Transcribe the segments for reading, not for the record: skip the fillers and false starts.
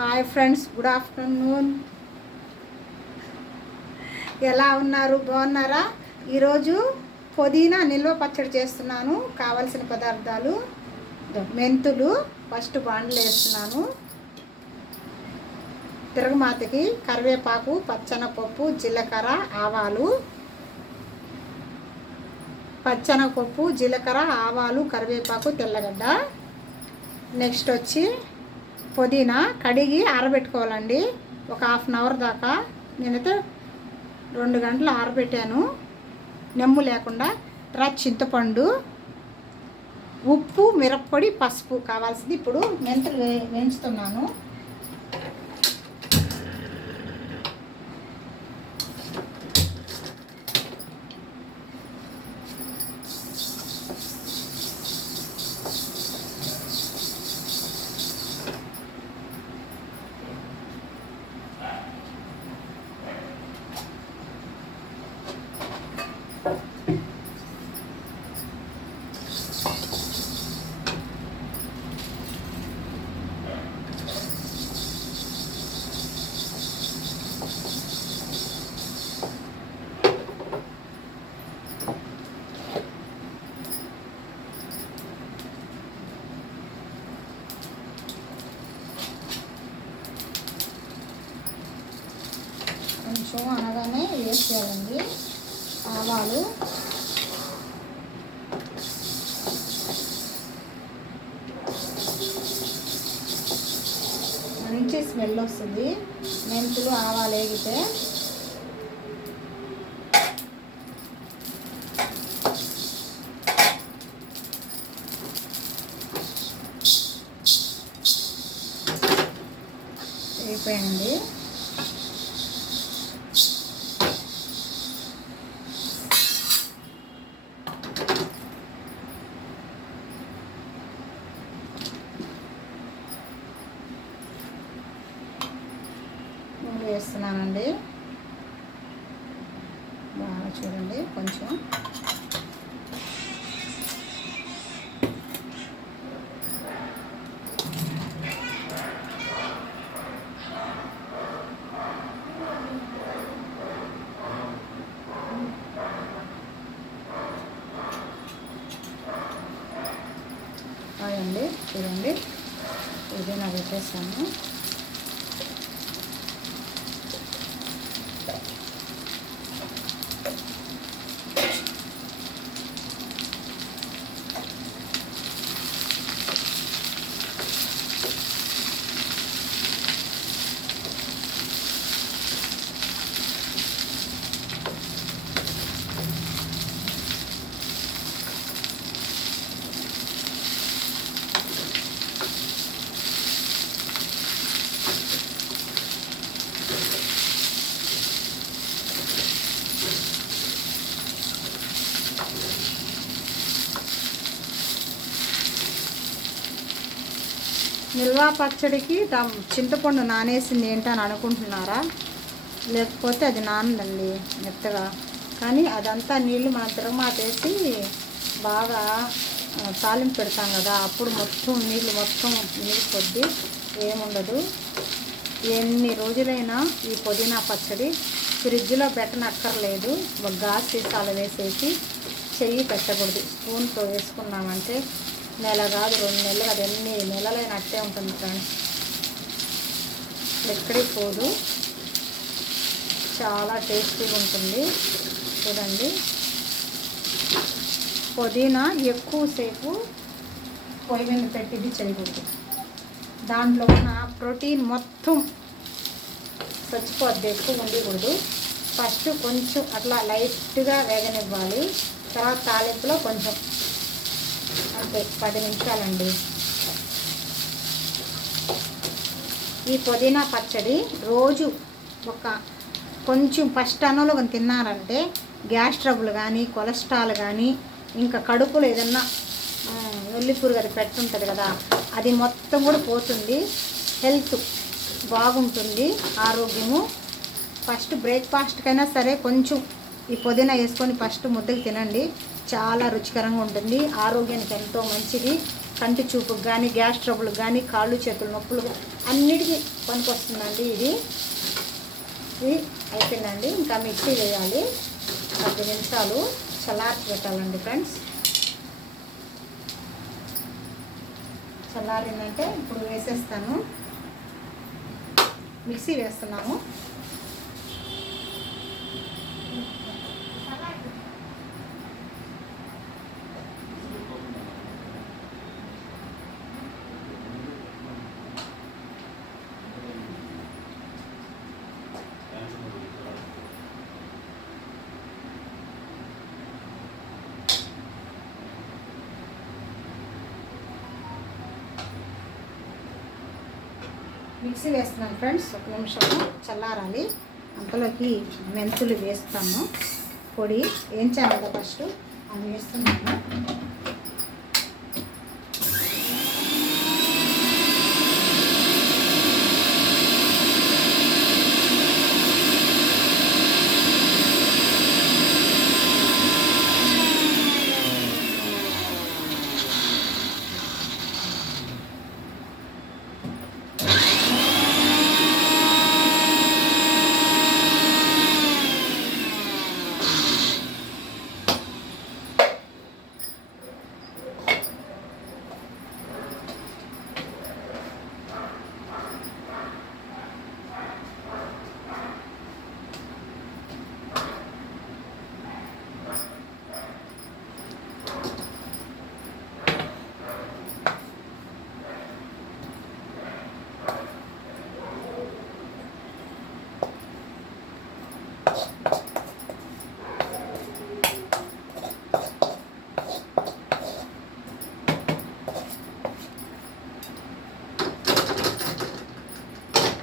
Hi friends, good afternoon. ఎలా ఉన్నారు? బాగున్నారా? ఈరోజు పుదీనా నిల్వ పచ్చడి చేస్తున్నాను. కావలసిన పదార్థాలు: మెంతులు ఫస్ట్ బాండ్లు వేస్తున్నాను, తిరగమాతకి కరివేపాకు, పచ్చెనగపప్పు, జీలకర్ర, ఆవాలు. పచ్చెనగపప్పు, జీలకర్ర, ఆవాలు, కరివేపాకు, తెల్లగడ్డ. నెక్స్ట్ వచ్చి పుదీనా కడిగి ఆరబెట్టుకోవాలండి. ఒక హాఫ్ అన్ అవర్ దాకా. నేనైతే 2 గంటలు ఆరబెట్టాను, నెమ్ము లేకుండా. తర్వాత చింతపండు, ఉప్పు, మిరప్పొడి, పసుపు కావాల్సింది. ఇప్పుడు మెంతులు వేయించుతున్నాను. కొంచెం అనగానే వేసేయాలండి. ఆవాలు, మంచి స్మెల్ వస్తుంది. మెంతులు, ఆవాలు వేగితే అయిపోయింది. వేస్తున్నానండి. బాగా చూడండి. కొంచెం అండి చూడండి, పుదీనా పెట్టేస్తాను. నిల్వ పచ్చడికి చింతపండు నానేసింది ఏంటని అనుకుంటున్నారా? లేకపోతే అది నానదండి మెత్తగా. కానీ అదంతా నీళ్ళు మనం తిరగమాతేసి బాగా తాలింపు పెడతాం కదా, అప్పుడు మొత్తం నీళ్ళు మొత్తం నిలిచిపోద్ది, ఏముండదు. ఎన్ని రోజులైనా ఈ పుదీనా పచ్చడి ఫ్రిడ్జ్లో పెట్టనక్కర్లేదు. ఒక గాజు సీసాలు వేసేసి చెయ్యి పెట్టకూడదు. స్పూన్తో వేసుకున్నామంటే నెల కాదు 2 నెలలు కాదు, ఎన్ని నెలలైనా అట్టే ఉంటుంది ఫ్రెండ్స్. ఎక్కడికి పోదు. చాలా టేస్టీగా ఉంటుంది. చూడండి, పుదీనా ఎక్కువసేపు పొయ్యి మీద పెట్టి చేయకూడదు. దాంట్లో ఉన్న ప్రోటీన్ మొత్తం చచ్చిపోద్ది, ఎక్కువ ఉండకూడదు. ఫస్ట్ కొంచెం అట్లా లైట్గా వేగనివ్వాలి. తర్వాత తాలింపులో కొంచెం అంతే, 10 నిమిషాలండి. ఈ పుదీనా పచ్చడి రోజు కొంచెం ఫస్ట్ అన్నంలో కానీ తిన్నారంటే గ్యాస్ ట్రబుల్ కానీ, కొలెస్ట్రాల్ కానీ, ఇంకా కడుపులో ఏదన్నా నొల్లిపురుగు అది పెట్టుంటుంది కదా, అది మొత్తం కూడా పోతుంది. హెల్త్ బాగుంటుంది, ఆరోగ్యము. ఫస్ట్ బ్రేక్ఫాస్ట్కైనా సరే కొంచెం ఈ పుదీనా వేసుకొని ఫస్ట్ ముద్దకి తినండి. చాలా రుచికరంగా ఉంటుంది, ఆరోగ్యానికి ఎంతో మంచిది. కంటి చూపుకు కానీ, గ్యాస్ ట్రబుల్కి కానీ, కాళ్ళు చేతులు నొప్పులు అన్నిటికీ పనికొస్తుందండి ఇది. ఇది అయిపోయిందండి. ఇంకా మిక్సీ వేయాలి. 10 నిమిషాలు చల్లార్చి పెట్టాలండి ఫ్రెండ్స్. చల్లారిందంటే ఇప్పుడు వేసేస్తాను. మిక్సీ వేస్తున్నాము. మిక్సీ వేస్తున్నాను ఫ్రెండ్స్. 1 నిమిషం చల్లారాలి. అంతలోకి మెంతులు వేస్తాము. పొడి వేయించాను కదా ఫస్ట్, అవి వేస్తున్నాను.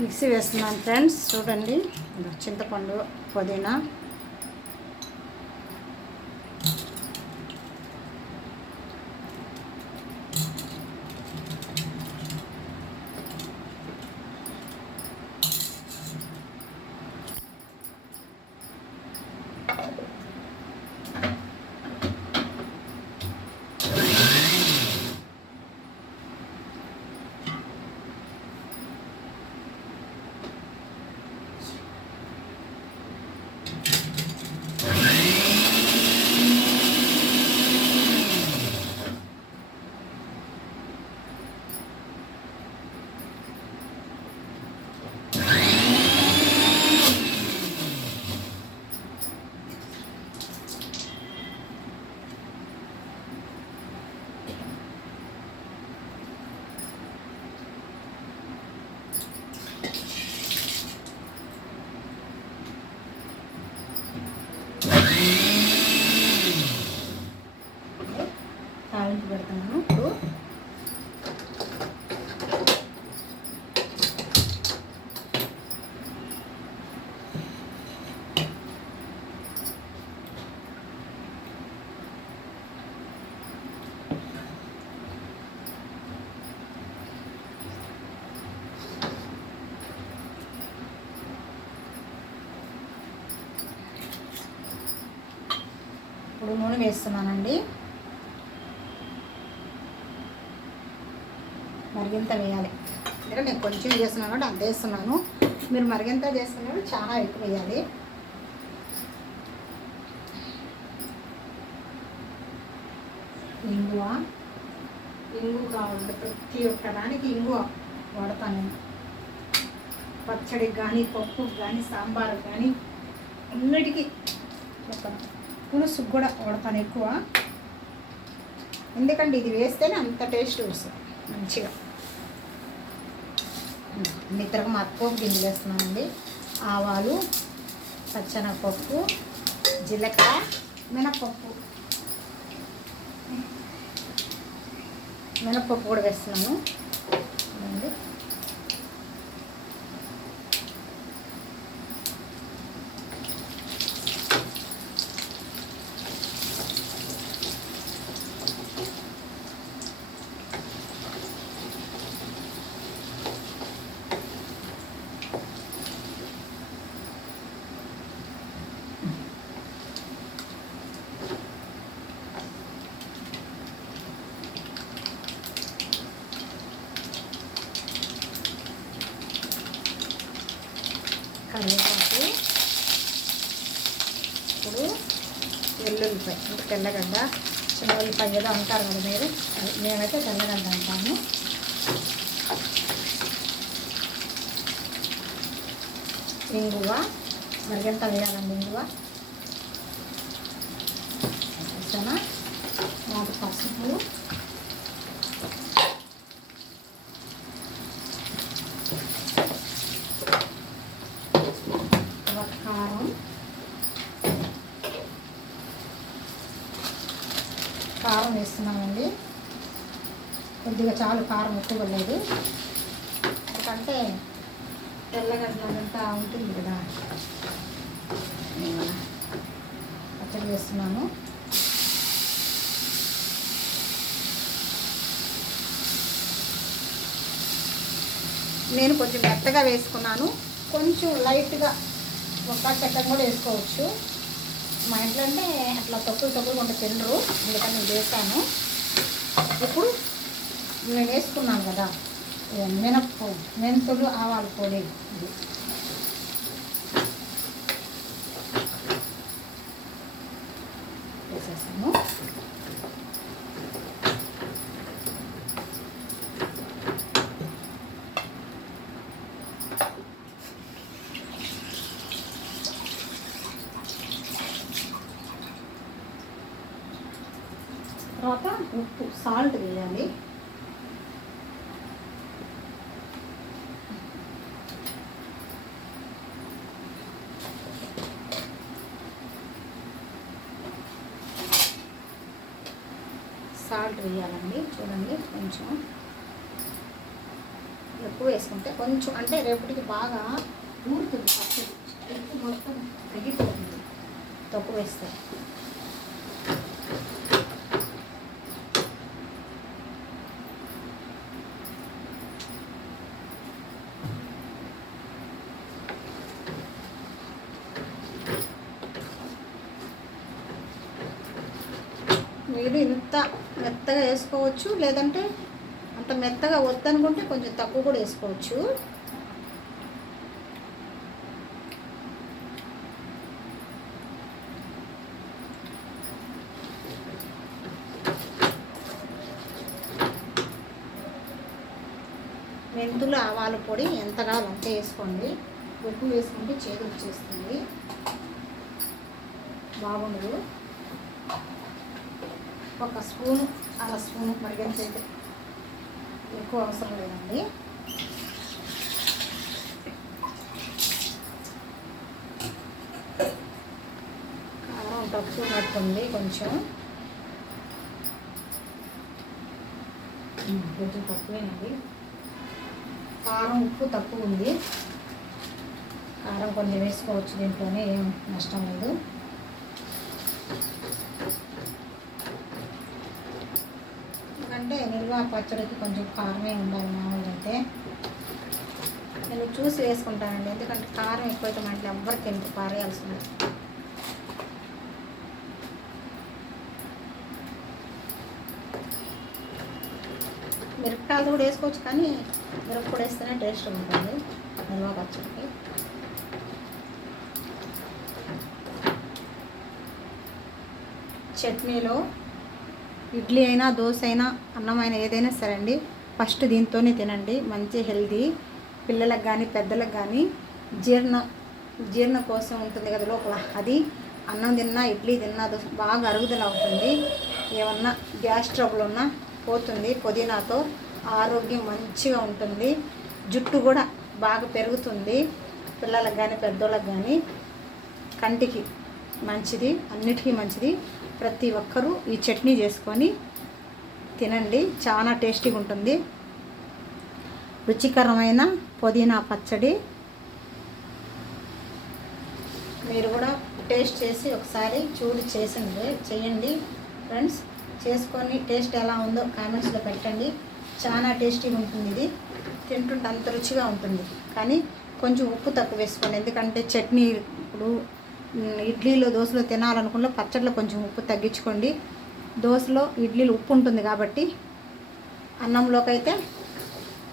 మిక్సీ వేస్తున్నాను ఫ్రెండ్స్. చూడండి, చింతపండు, పుదీనా, తాలింపు పెడతాను. ఇప్పుడు నూనె వేస్తున్నానండి. మరిగింత వేయాలి. ఇక్కడ నేను కొంచెం చేస్తున్నాను కాబట్టి అంత వేస్తున్నాను. మీరు మరిగింత చేసుకున్నప్పుడు చాలా ఎక్కువ వేయాలి. ఇంగు కావాలి. ప్రతి ఒక్క దానికి ఇంగు వాడతాను నేను. పచ్చడికి కానీ, పప్పుకి కానీ, సాంబార్కి కానీ అన్నిటికీ పులుసుకు కూడా వాడతాను ఎక్కువ. ఎందుకంటే ఇది వేస్తేనే అంత టేస్ట్ వస్తుంది మంచిగా. మిత్రకు మత్తపోపు గింజలు వేస్తున్నానండి. ఆవాలు, పచ్చెనగపప్పు, జీలకర్ర, మినపప్పు కూడా వేస్తున్నాను అండి. కరివేపాకు, ఇప్పుడు వెల్లుల్లిపాయ అంటే తెల్లగడ్డ, చిన్న ఉల్లిపాయ ఏదో అంటారు కదా మీరు, మేమైతే తెల్లగడ్డ అంటాము. ఇంగువ మరిగంత వేయాలండి. ఇంగువ వేసానా, మాకు పసుపు, కారం, కారం వేస్తున్నామండి. కొద్దిగా చాలు, కారం ఎక్కువ లేదు, ఎందుకంటే తెల్లగడ్డలంతా ఉంటుంది కదా. పచ్చడి వేస్తున్నాను. నేను కొంచెం మెత్తగా వేసుకున్నాను, కొంచెం లైట్గా ఒక్క చక్కెర కూడా వేసుకోవచ్చు. మా ఇంట్లో అంటే అట్లా తక్కువ కొంత తినరు, అందుకని నేను వేసాను. ఇప్పుడు నేను వేసుకున్నాను కదా మెంతులు, ఆవాల పొడి, వేసేసాను. తర్వాత ఉప్పు, సాల్ట్ వేయాలి. సాల్ట్ వేయాలండి. చూడండి, కొంచెం ఎక్కువ వేసుకుంటే కొంచెం అంటే రేపటికి బాగా ఊరుతుంది పచ్చడి, ఉప్పు మొత్తం తగ్గిపోతుంది తక్కువ వేస్తే. మీరు ఇంత మెత్తగా వేసుకోవచ్చు, లేదంటే అంత మెత్తగా వద్దనుకుంటే కొంచెం తక్కువ కూడా వేసుకోవచ్చు. మెంతులు, ఆవాల పొడి ఎంత కావాలో అంతే వేసుకోండి. ఎక్కువ వేసుకుంటే చేదు వచ్చేస్తుంది, బాగుండదు. ఒక స్పూను, అర స్పూను, మరిగంత ఎక్కువ అవసరం లేదండి. కారం తక్కువ పడుతుంది, కొంచెం తక్కువేనండి. కారం, ఉప్పు తక్కువ ఉంది. కారం కొంచెం వేసుకోవచ్చు, దీంట్లోనే ఏం నష్టం లేదు. అంటే నిల్వ పచ్చడికి కొంచెం కారమే ఉండాలి. మామూలుగా అయితే నేను చూసి వేసుకుంటానండి, ఎందుకంటే కారం ఎక్కువైతే మా ఇంట్లో ఎవ్వరికి ఎంత పారేయాల్సింది. మిరపకాయలు కూడా వేసుకోవచ్చు, కానీ మిరపకాయ వేస్తేనే టేస్ట్ ఉంటుంది నిల్వ పచ్చడికి. చట్నీలో ఇడ్లీ అయినా, దోశ అయినా, అన్నం అయినా, ఏదైనా సరే అండి, ఫస్ట్ దీంతోనే తినండి. మంచి హెల్దీ, పిల్లలకు కానీ పెద్దలకు కానీ జీర్ణ కోసం ఉంటుంది కదా లోపల, అది అన్నం తిన్నా, ఇడ్లీ తిన్నా, దోశ బాగా అరుగుదల అవుతుంది. ఏమన్నా గ్యాస్ ట్రబుల్ ఉన్నా పోతుంది. పుదీనాతో ఆరోగ్యం మంచిగా ఉంటుంది. జుట్టు కూడా బాగా పెరుగుతుంది, పిల్లలకు కానీ పెద్దోళ్ళకి కానీ. కంటికి మంచిది, అన్నిటికీ మంచిది. ప్రతి ఒక్కరూ ఈ చట్నీ చేసుకొని తినండి, చాలా టేస్టీగా ఉంటుంది. రుచికరమైన పుదీనా పచ్చడి మీరు కూడా టేస్ట్ చేసి ఒకసారి చేయండి ఫ్రెండ్స్. చేసుకొని టేస్ట్ ఎలా ఉందో కామెంట్స్లో పెట్టండి. చాలా టేస్టీగా ఉంటుంది. ఇది తింటుంటే అంత రుచిగా ఉంటుంది, కానీ కొంచెం ఉప్పు తక్కువ వేసుకోండి. ఎందుకంటే చట్నీ ఇప్పుడు ఇడ్లీలో, దోశలో తినాలనుకున్న పచ్చడిలో కొంచెం ఉప్పు తగ్గించుకోండి. దోశలో, ఇడ్లీలో ఉప్పు ఉంటుంది కాబట్టి. అన్నంలోకి అయితే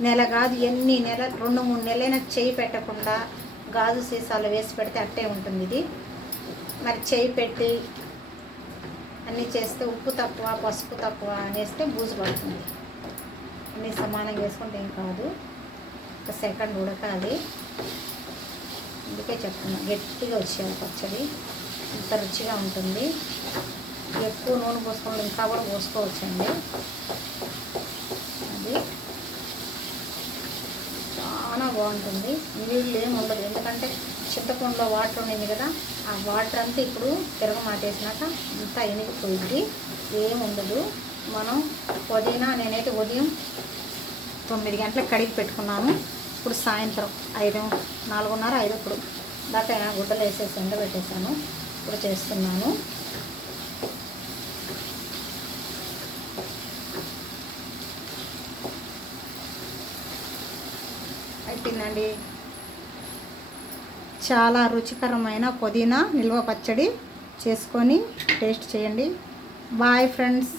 నెల కాదు, ఎన్ని నెల 2-3 నెలలైనా చేయి పెట్టకుండా గాజు సీసాలు వేసి పెడితే అట్టే ఉంటుంది ఇది. మరి చేయి పెట్టి అన్నీ చేస్తే ఉప్పు తక్కువ పసుపు తక్కువ అనేస్తే బూజు పడుతుంది. అన్నీ సమానంగా వేసుకుంటే ఏం కాదు. ఒక సెకండ్ ఉడకాలి. అందుకే చెప్తున్నా, గట్టిగా వచ్చేయాలి పచ్చడి, ఇంత రుచిగా ఉంటుంది. ఎక్కువ నూనె పోసుకోవడం ఇంకా కూడా పోసుకోవచ్చండి. అది చాలా బాగుంటుంది. నీళ్ళు ఏమి ఉండదు, ఎందుకంటే చింతపండులో వాటర్ ఉండింది కదా, ఆ వాటర్ అంతా ఇప్పుడు తిరగమాటేసినాక అంతా ఎనిగిపోయింది, ఏమి ఉండదు. మనం పుదీనా నేనైతే ఉదయం 9 గంటలకు కడిగి పెట్టుకున్నాను. ఇప్పుడు సాయంత్రం 4:30 ఇప్పుడు దాకా గుడ్డలు వేసేసి ఎండబెట్టేసాను. ఇప్పుడు చేస్తున్నాను. అయిపోయిందండి. చాలా రుచికరమైన పుదీనా నిల్వ పచ్చడి చేసుకొని టేస్ట్ చేయండి. Bye friends.